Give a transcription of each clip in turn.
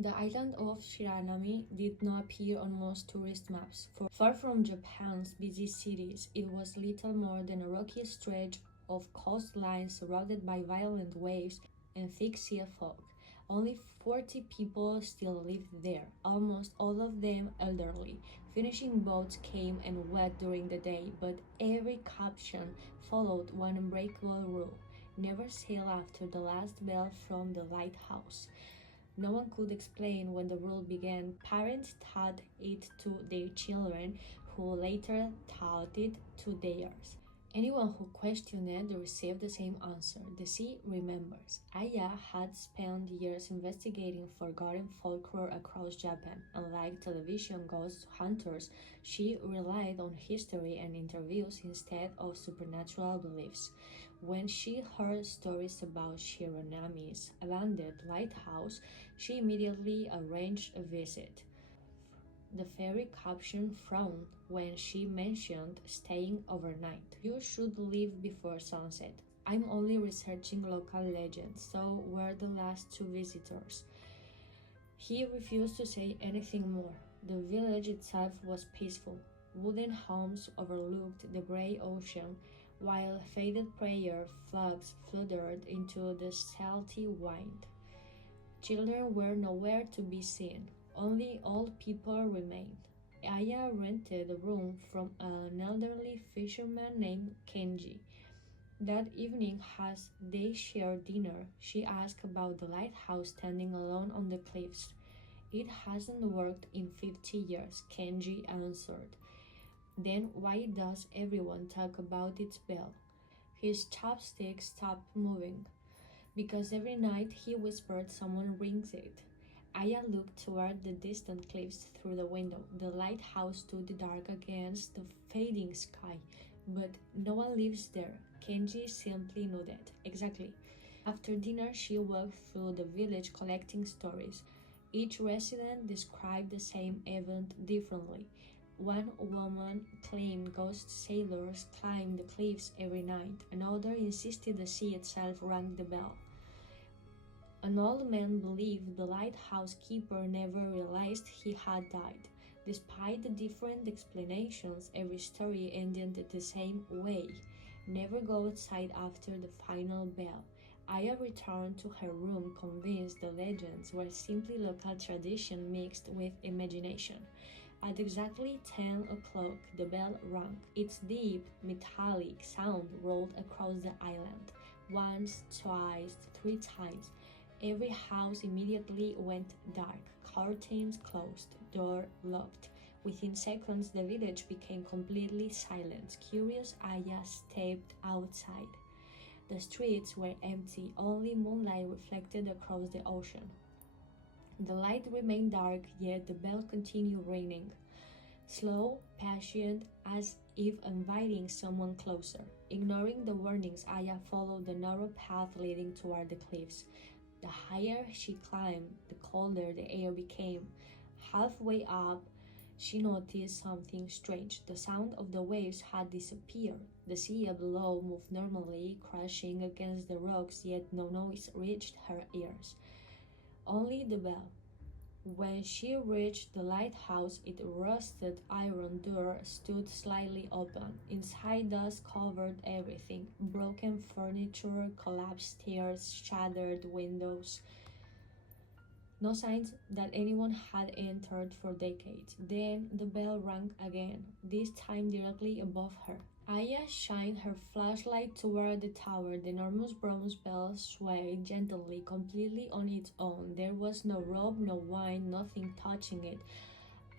The island of Shiranami did not appear on most tourist maps. Far from Japan's busy cities, it was little more than a rocky stretch of coastline surrounded by violent waves and thick sea fog. Only 40 people still lived there, almost all of them elderly. Finishing boats came and went during the day, but every caption followed one unbreakable rule: never sail after the last bell from the lighthouse. No one could explain when the rule began. Parents taught it to their children, who later taught it to theirs. Anyone who questioned it received the same answer: the sea remembers. Aya had spent years investigating forgotten folklore across Japan. Unlike television ghost hunters, she relied on history and interviews instead of supernatural beliefs. When she heard stories about Shironami's abandoned lighthouse, she immediately arranged a visit. The fairy caption frowned when she mentioned staying overnight. You should leave before sunset. I'm only researching local legends, so were the last two visitors. He refused to say anything more. The village itself was peaceful. Wooden homes overlooked the gray ocean, while faded prayer flags fluttered into the salty wind. Children were nowhere to be seen. Only old people remained. Aya rented a room from an elderly fisherman named Kenji. That evening, as they shared dinner, she asked about the lighthouse standing alone on the cliffs. It hasn't worked in 50 years, Kenji answered. Then why does everyone talk about its bell? His chopsticks stopped moving. Because every night, he whispered, someone rings it. Aya looked toward the distant cliffs through the window. The lighthouse stood dark against the fading sky, but no one lives there. Kenji simply nodded. Exactly. After dinner, she walked through the village collecting stories. Each resident described the same event differently. One woman claimed ghost sailors climbed the cliffs every night. Another insisted the sea itself rang the bell. An old man believed the lighthouse keeper never realized he had died. Despite the different explanations, every story ended the same way: never go outside after the final bell. Aya returned to her room convinced the legends were simply local tradition mixed with imagination. At exactly 10 o'clock, the bell rang. Its deep, metallic sound rolled across the island. Once, twice, three times. Every house immediately went dark. Curtains closed, door locked. Within seconds, the village became completely silent. Curious, Aya stepped outside. The streets were empty, only moonlight reflected across the ocean. The light remained dark, yet the bell continued ringing. Slow, patient, as if inviting someone closer. Ignoring the warnings, Aya followed the narrow path leading toward the cliffs. The higher she climbed, the colder the air became. Halfway up, she noticed something strange. The sound of the waves had disappeared. The sea below moved normally, crashing against the rocks, yet no noise reached her ears. Only the bell. When she reached the lighthouse, its rusted iron door stood slightly open. Inside, dust covered everything: broken furniture, collapsed stairs, shattered windows. No signs that anyone had entered for decades. Then the bell rang again, this time directly above her. Aya shined her flashlight toward the tower. The enormous bronze bell swayed gently, completely on its own. There was no rope, no wind, nothing touching it.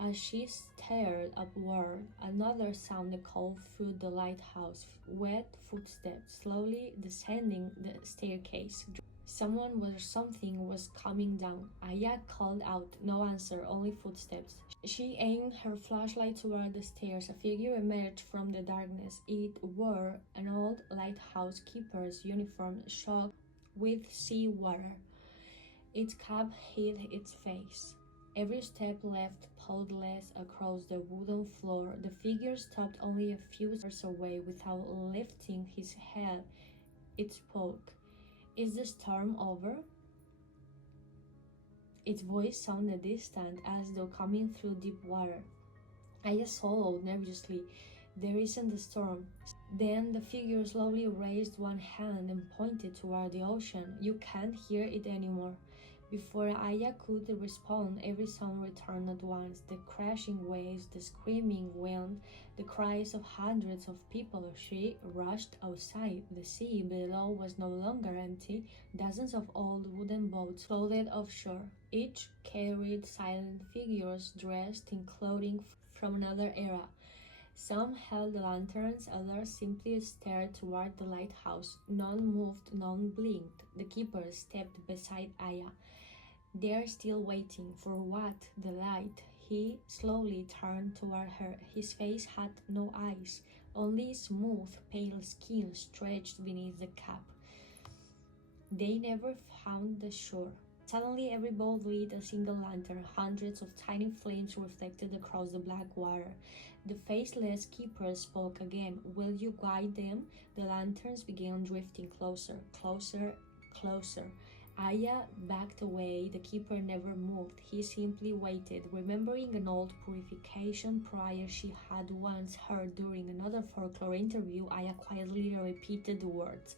As she stared upward, another sound echoed through the lighthouse: wet footsteps, slowly descending the staircase. Someone or something was coming down. Aya called out. No answer, only footsteps. She aimed her flashlight toward the stairs. A figure emerged from the darkness. It wore an old lighthouse keeper's uniform, soaked with sea water. Its cap hid its face. Every step left podless across the wooden floor. The figure stopped only a few steps away without lifting his head. It spoke. Is the storm over? Its voice sounded distant, as though coming through deep water. Aya swallowed nervously. "There isn't a storm." Then the figure slowly raised one hand and pointed toward the ocean. "You can't hear it anymore." Before Aya could respond, every sound returned at once: the crashing waves, the screaming wind, the cries of hundreds of people. She rushed outside. The sea below was no longer empty. Dozens of old wooden boats floated offshore. Each carried silent figures dressed in clothing from another era. Some held lanterns, others simply stared toward the lighthouse. None moved, none blinked. The keeper stepped beside Aya. "They're still waiting. For what?" "The light." He slowly turned toward her. His face had no eyes, only smooth, pale skin stretched beneath the cap. They never found the shore. Suddenly, every boat lit a single lantern. Hundreds of tiny flames reflected across the black water. The faceless keeper spoke again. "Will you guide them?" The lanterns began drifting closer, closer, closer. Aya backed away. The keeper never moved. He simply waited, remembering an old purification prayer she had once heard during another folklore interview. Aya quietly repeated the words.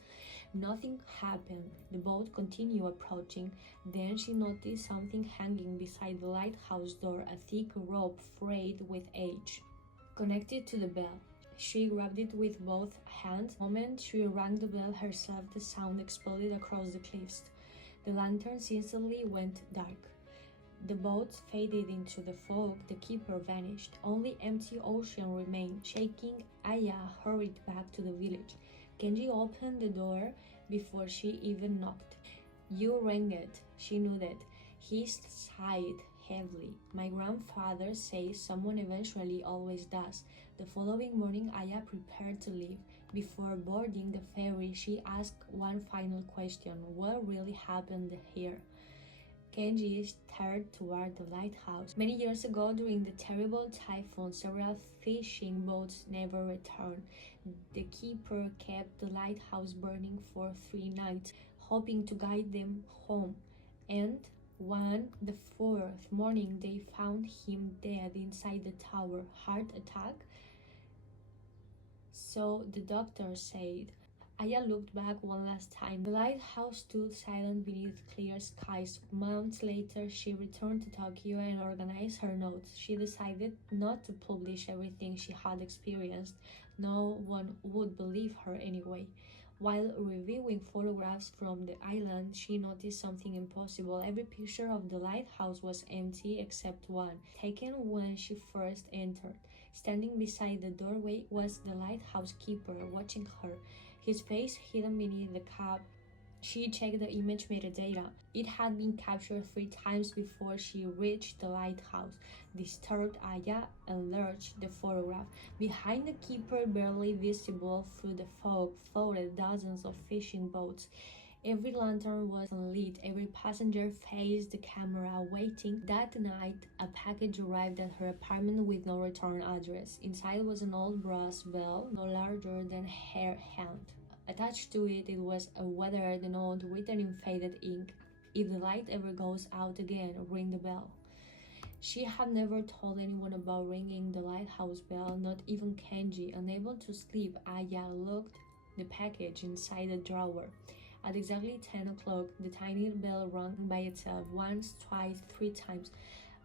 Nothing happened. The boat continued approaching. Then she noticed something hanging beside the lighthouse door, a thick rope frayed with age, connected to the bell. She grabbed it with both hands. The moment she rang the bell herself, the sound exploded across the cliffs. The lanterns instantly went dark. The boats faded into the fog. The keeper vanished. Only empty ocean remained. Shaking, Aya hurried back to the village. Kenji opened the door before she even knocked. "You rang it," she nodded. He sighed heavily. "My grandfather says someone eventually always does." The following morning, Aya prepared to leave. Before boarding the ferry, she asked one final question: "What really happened here?" Kenji stared toward the lighthouse. "Many years ago, during the terrible typhoon, several fishing boats never returned. The keeper kept the lighthouse burning for 3 nights, hoping to guide them home. And on the fourth morning, they found him dead inside the tower. Heart attack? So the doctor said." Aya looked back one last time. The lighthouse stood silent beneath clear skies. Months later, she returned to Tokyo and organized her notes. She decided not to publish everything she had experienced. No one would believe her anyway. While reviewing photographs from the island, she noticed something impossible. Every picture of the lighthouse was empty except one, taken when she first entered. Standing beside the doorway was the lighthouse keeper, watching her, his face hidden beneath the cap. She checked the image metadata. It had been captured 3 times before she reached the lighthouse. Disturbed, Aya enlarged the photograph. Behind the keeper, barely visible through the fog, floated dozens of fishing boats. Every lantern was lit. Every passenger faced the camera, waiting. That night, a package arrived at her apartment with no return address. Inside was an old brass bell, no larger than her hand. Attached to it, was a weathered note written in faded ink: "If the light ever goes out again, ring the bell." She had never told anyone about ringing the lighthouse bell, not even Kenji. Unable to sleep, Aya locked the package inside a drawer. At exactly 10 o'clock, the tiny bell rang by itself, once, twice, 3 times.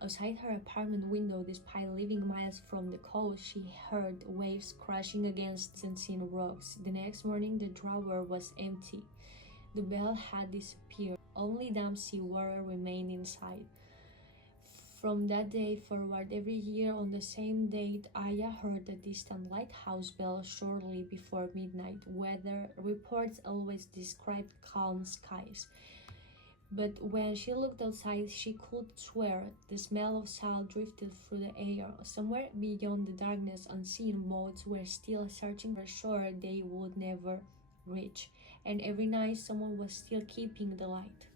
Outside her apartment window, despite living miles from the coast, she heard waves crashing against unseen rocks. The next morning, the drawer was empty. The bell had disappeared. Only damp seawater remained inside. From that day forward, every year on the same date, Aya heard the distant lighthouse bell shortly before midnight. Weather reports always described calm skies. But when she looked outside, she could swear the smell of salt drifted through the air. Somewhere beyond the darkness, unseen boats were still searching for a shore they would never reach. And every night, someone was still keeping the light.